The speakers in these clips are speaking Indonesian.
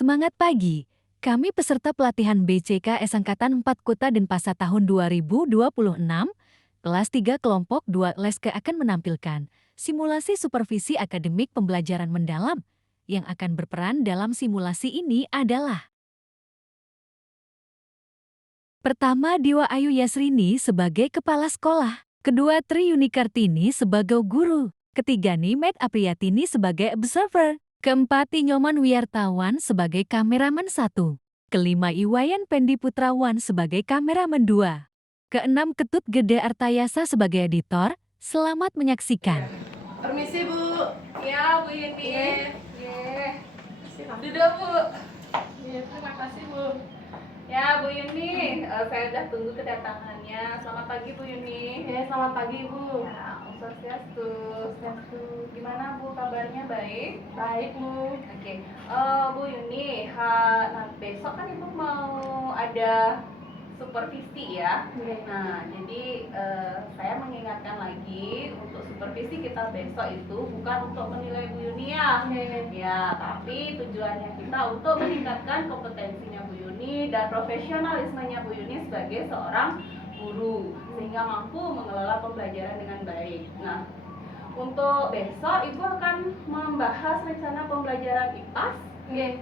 Semangat pagi! Kami peserta pelatihan BCKS Angkatan 4 Kota Denpasar tahun 2026, kelas 3 kelompok 2 LESKE akan menampilkan simulasi supervisi akademik pembelajaran mendalam. Yang akan berperan dalam simulasi ini adalah pertama, Diwa Ayu Yasrini sebagai kepala sekolah. Kedua, Tri Yunikartini sebagai guru. Ketiga, Nimet Apriyatini sebagai observer. Keempat, Tinyoman Wiartawan sebagai kameramen 1. Kelima, Iwayan Pendi Putrawan sebagai kameramen 2. Keenam, Ketut Gede Artayasa sebagai editor. Selamat menyaksikan. Permisi Bu. Ya Bu Yuni. Duduk Bu. Ya, terima kasih Bu. Ya Bu Yuni, saya udah tunggu kedatangannya. Selamat pagi Bu Yuni. Ya, selamat pagi Bu. Ya, Om Swastiastu. Gimana Bu, kabarnya baik? Baik Bu. Oke. Bu Yuni, nah besok kan Ibu mau ada supervisi ya. Nah, jadi saya mengingatkan lagi untuk supervisi kita besok itu bukan untuk menilai Bu Yuni ya. Ya, tapi tujuannya kita untuk meningkatkan kompetensinya Bu Yuni dan profesionalismenya Bu Yuni sebagai seorang guru sehingga mampu mengelola pembelajaran dengan baik. Nah, untuk besok Ibu akan membahas rencana pembelajaran IPAS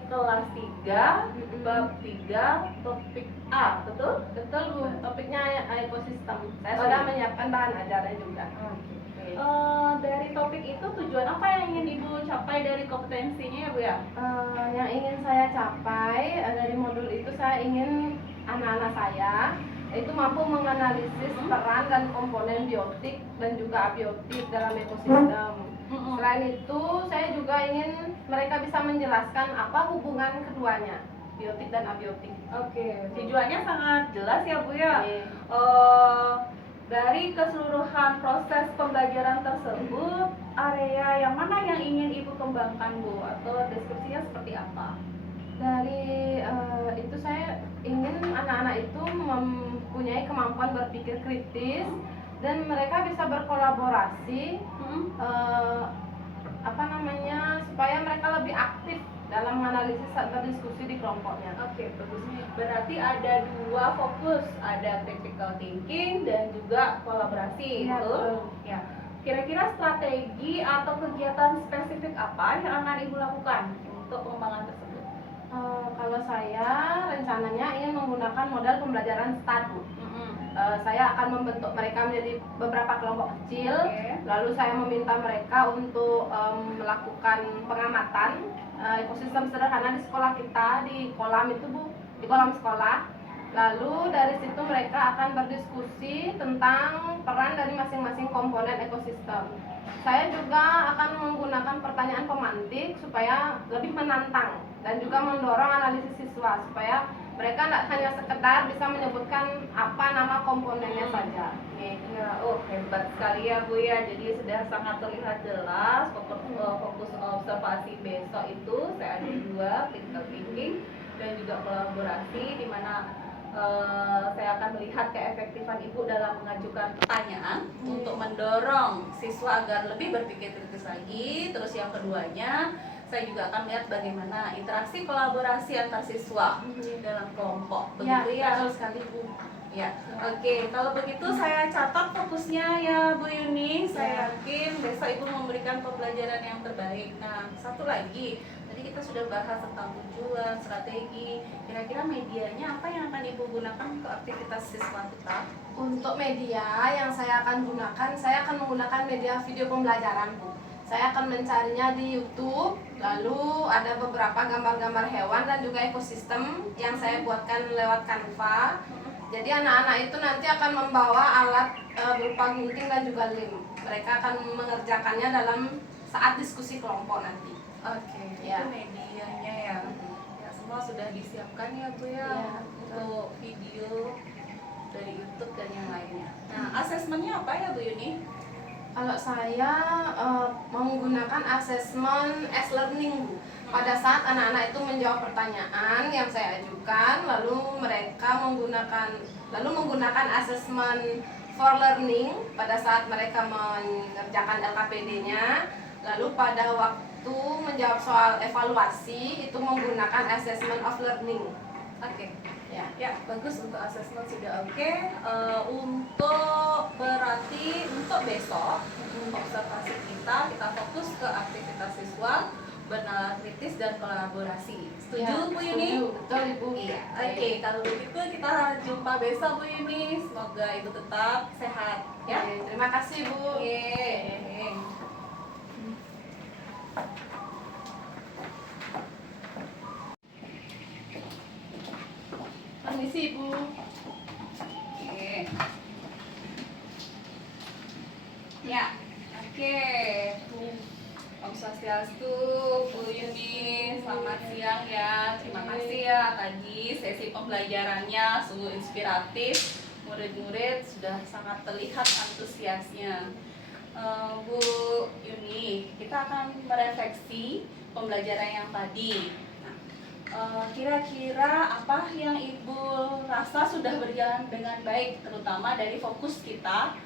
kelas 3, bab 3, topik A, betul? Betul Bu, topiknya ekosistem. Saya Oh, sudah iya. menyiapkan bahan ajarnya juga. Dari topik itu tujuan apa yang ingin Ibu capai dari kompetensinya ya Bu ya? Yang ingin saya capai dari modul itu, saya ingin anak-anak saya itu mampu menganalisis peran dan komponen biotik dan juga abiotik dalam ekosistem. Selain itu, saya juga ingin mereka bisa menjelaskan apa hubungan keduanya, biotik dan abiotik. Oke, tujuannya sangat jelas ya Bu ya. Oke. Dari keseluruhan proses pembelajaran tersebut, area yang mana yang ingin Ibu kembangkan Bu? Atau deskripsinya seperti apa? Dari itu saya ingin anak-anak itu mempunyai kemampuan berpikir kritis dan mereka bisa berkolaborasi supaya mereka lebih aktif dalam menganalisis saat berdiskusi di kelompoknya. Oke, bagus. Berarti ada dua fokus, ada critical thinking dan juga kolaborasi, Ya, betul? Ya. Kira-kira strategi atau kegiatan spesifik apa yang akan Ibu lakukan untuk pengembangan tersebut? Kalau saya rencananya ingin menggunakan model pembelajaran STAR. Saya akan membentuk mereka menjadi beberapa kelompok kecil. Lalu saya meminta mereka untuk melakukan pengamatan ekosistem sederhana di sekolah kita, di kolam itu Bu, di kolam sekolah. Lalu dari situ mereka akan berdiskusi tentang peran dari masing-masing komponen ekosistem. Saya juga akan menggunakan pertanyaan pemantik supaya lebih menantang dan juga mendorong analisis siswa supaya mereka tidak hanya sekedar bisa menyebutkan apa nama komponennya saja. Ya, hebat sekali ya Bu ya. Jadi sudah sangat terlihat jelas fokus observasi besok itu saya ada dua, critical thinking dan juga kolaborasi, di mana saya akan melihat keefektifan Ibu dalam mengajukan pertanyaan untuk mendorong siswa agar lebih berpikir kritis lagi. Terus yang keduanya, saya juga akan melihat bagaimana interaksi kolaborasi antar siswa dalam kelompok. Begitu ya? Betul sekali Bu. Ya, oke. Kalau begitu saya catat fokusnya ya Bu Yuni. Saya yakin besok Ibu memberikan pembelajaran yang terbaik. Nah, satu lagi, tadi kita sudah bahas tentang tujuan, strategi. Kira-kira medianya apa yang akan Ibu gunakan untuk aktivitas siswa kita? Untuk media yang saya akan gunakan, saya akan menggunakan media video pembelajaran Bu. Saya akan mencarinya di YouTube, lalu ada beberapa gambar-gambar hewan dan juga ekosistem yang saya buatkan lewat Canva. Jadi anak-anak itu nanti akan membawa alat berupa gunting dan juga lem. Mereka akan mengerjakannya dalam saat diskusi kelompok nanti. Oke, Ya. itu medianya ya. Ya, semua sudah disiapkan ya Bu ya, Ya, untuk video dari YouTube dan yang lainnya. Nah, asesmennya apa ya Bu Yuni? Kalau saya menggunakan asesmen S-learning Bu. Pada saat anak-anak itu menjawab pertanyaan yang saya ajukan, lalu menggunakan asesmen for learning pada saat mereka mengerjakan LKPD-nya. Lalu pada waktu itu menjawab soal evaluasi itu menggunakan assessment of learning. Oke. Ya. Ya, bagus untuk asesmen sudah oke. Untuk berarti untuk besok observasi kita fokus ke aktivitas siswa, bernalar kritis dan kolaborasi. Setuju Ya, Bu Yuni? setuju. Betul Ibu. Iya. Oke, kalau begitu kita jumpa besok Bu Yuni. Semoga Ibu tetap sehat ya. Oke, terima kasih Bu. Oke. Permisi Ibu. Oke. Ya, oke. Om Swastiastu, Bu Yuni, selamat siang ya. Terima kasih ya tadi sesi pembelajarannya sungguh inspiratif. Murid-murid sudah sangat terlihat antusiasnya. Bu Yuni, kita akan merefleksi pembelajaran yang tadi. Kira-kira apa yang Ibu rasa sudah berjalan dengan baik, terutama dari fokus kita,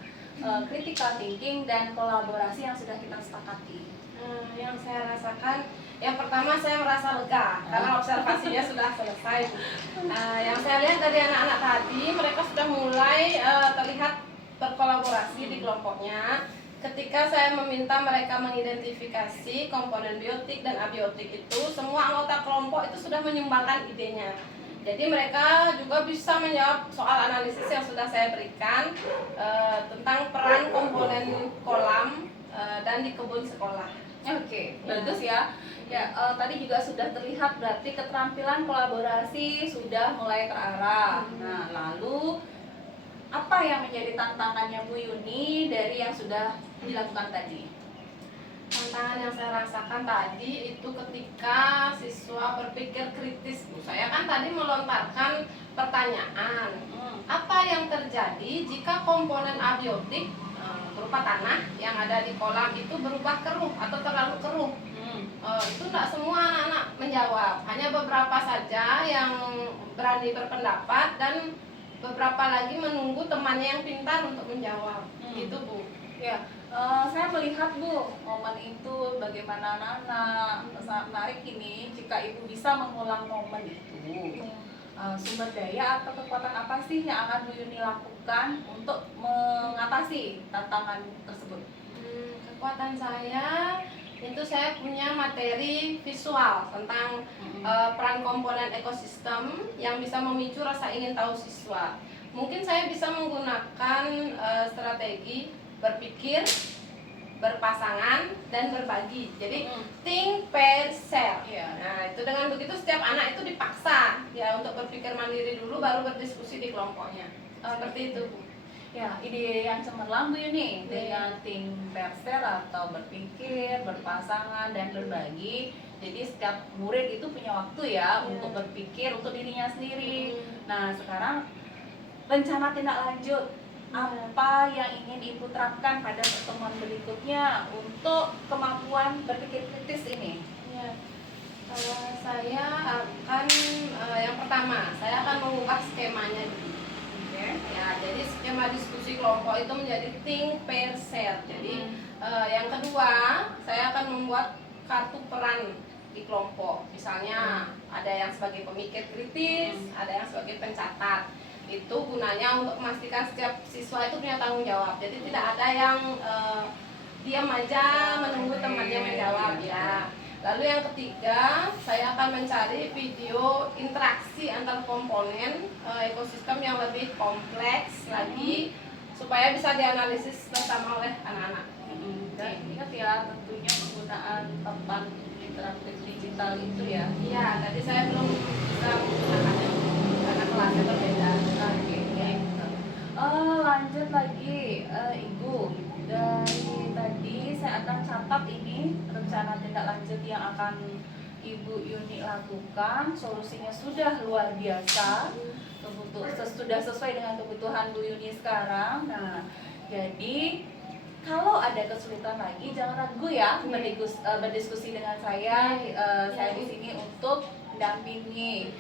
critical thinking dan kolaborasi yang sudah kita sepakati? Yang saya rasakan, yang pertama saya merasa lega karena observasinya sudah selesai. Yang saya lihat dari anak-anak tadi, mereka sudah mulai terlihat berkolaborasi di kelompoknya. Ketika saya meminta mereka mengidentifikasi komponen biotik dan abiotik itu, semua anggota kelompok itu sudah menyumbangkan idenya. Jadi mereka juga bisa menjawab soal analisis yang sudah saya berikan tentang peran komponen kolam dan di kebun sekolah. Oke, bagus ya. Ya, tadi juga sudah terlihat berarti keterampilan kolaborasi sudah mulai terarah. Nah, lalu apa yang menjadi tantangannya Bu Yuni dari yang sudah dilakukan tadi? Tantangan yang saya rasakan tadi itu ketika siswa berpikir kritis, Bu. Saya kan tadi melontarkan pertanyaan, apa yang terjadi jika komponen abiotik berupa tanah yang ada di kolam itu berubah keruh atau terlalu keruh? Itu tidak semua anak-anak menjawab, hanya beberapa saja yang berani berpendapat dan beberapa lagi menunggu temannya yang pintar untuk menjawab. Gitu Bu. Ya, saya melihat Bu, momen itu bagaimana anak-anak sangat menarik ini. Jika Ibu bisa mengulang momen itu, sumber daya atau kekuatan apa sih yang akan Bu Yuni lakukan untuk mengatasi tantangan tersebut? Kekuatan saya itu saya punya materi visual tentang peran komponen ekosistem yang bisa memicu rasa ingin tahu siswa. Mungkin saya bisa menggunakan strategi berpikir, berpasangan, dan berbagi. Jadi think, pair, share. Nah, itu dengan begitu setiap anak itu dipaksa ya untuk berpikir mandiri dulu baru berdiskusi di kelompoknya. Seperti itu, Bu. Ya, ide yang cemerlang Bu Yuni dengan think, pair, share atau berpikir, berpasangan, dan berbagi. Jadi setiap murid itu punya waktu ya untuk berpikir untuk dirinya sendiri. Nah, sekarang rencana tindak lanjut apa yang ingin Ibu terapkan pada pertemuan berikutnya untuk kemampuan berpikir kritis ini? Ya, saya akan yang pertama saya akan mengubah skemanya dulu. Ya, jadi skema diskusi kelompok itu menjadi think, pair, share. Jadi yang kedua saya akan membuat kartu peran di kelompok. Misalnya ada yang sebagai pemikir kritis, ada yang sebagai pencatat. Itu gunanya untuk memastikan setiap siswa itu punya tanggung jawab. Jadi tidak ada yang diam aja menunggu temannya menjawab ya. Lalu yang ketiga, saya akan mencari video interaksi antar komponen ekosistem yang lebih kompleks lagi supaya bisa dianalisis bersama oleh anak-anak. Dan ingat ya, tentunya penggunaan tempat interaktif digital itu ya. Iya, tadi saya belum bisa menggunakannya karena kelasnya berbeda. Lanjut lagi, Ibu. Dari tadi saya akan catat ini rencana tindak lanjut yang akan Ibu Yuni lakukan. Solusinya sudah luar biasa, sudah sesuai dengan kebutuhan Bu Yuni sekarang. Nah, jadi kalau ada kesulitan lagi jangan ragu ya berdiskusi dengan saya. Saya di sini untuk mendampingi.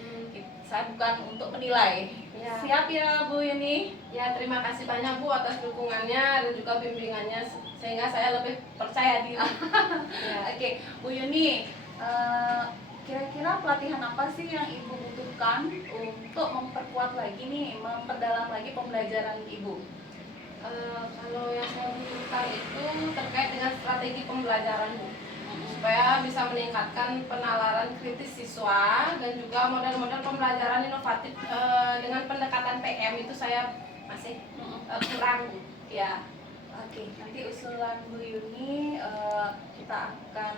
Saya bukan untuk menilai. Ya. Siap ya Bu Yuni? Ya, terima kasih banyak Bu atas dukungannya dan juga bimbingannya sehingga saya lebih percaya diri. Ya. Oke, Bu Yuni, kira-kira pelatihan apa sih yang Ibu butuhkan untuk memperkuat lagi nih, memperdalam lagi pembelajaran Ibu? Kalau yang saya butuhkan itu terkait dengan strategi pembelajaran, Bu, supaya bisa meningkatkan penalaran kritis siswa dan juga model-model pembelajaran inovatif dengan pendekatan PM itu saya masih kurang, Bu. Ya, oke. Nanti usulan Bu Yuni kita akan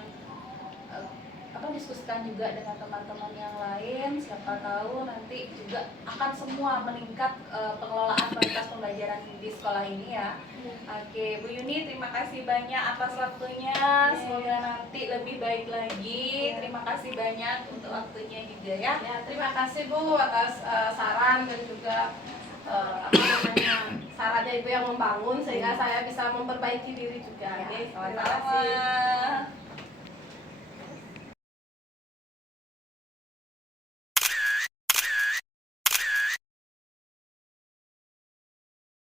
diskusikan juga dengan teman-teman yang lain. Siapa tahu nanti juga akan semua meningkat pengelolaan kualitas pembelajaran di sekolah ini ya. Oke, Bu Yuni, terima kasih banyak atas waktunya. Semoga nanti lebih baik lagi. Terima kasih banyak untuk waktunya juga ya. Ya, terima kasih Bu atas saran dan juga sarannya Ibu yang membangun sehingga saya bisa memperbaiki diri juga. Oke, Terima kasih. sama-sama.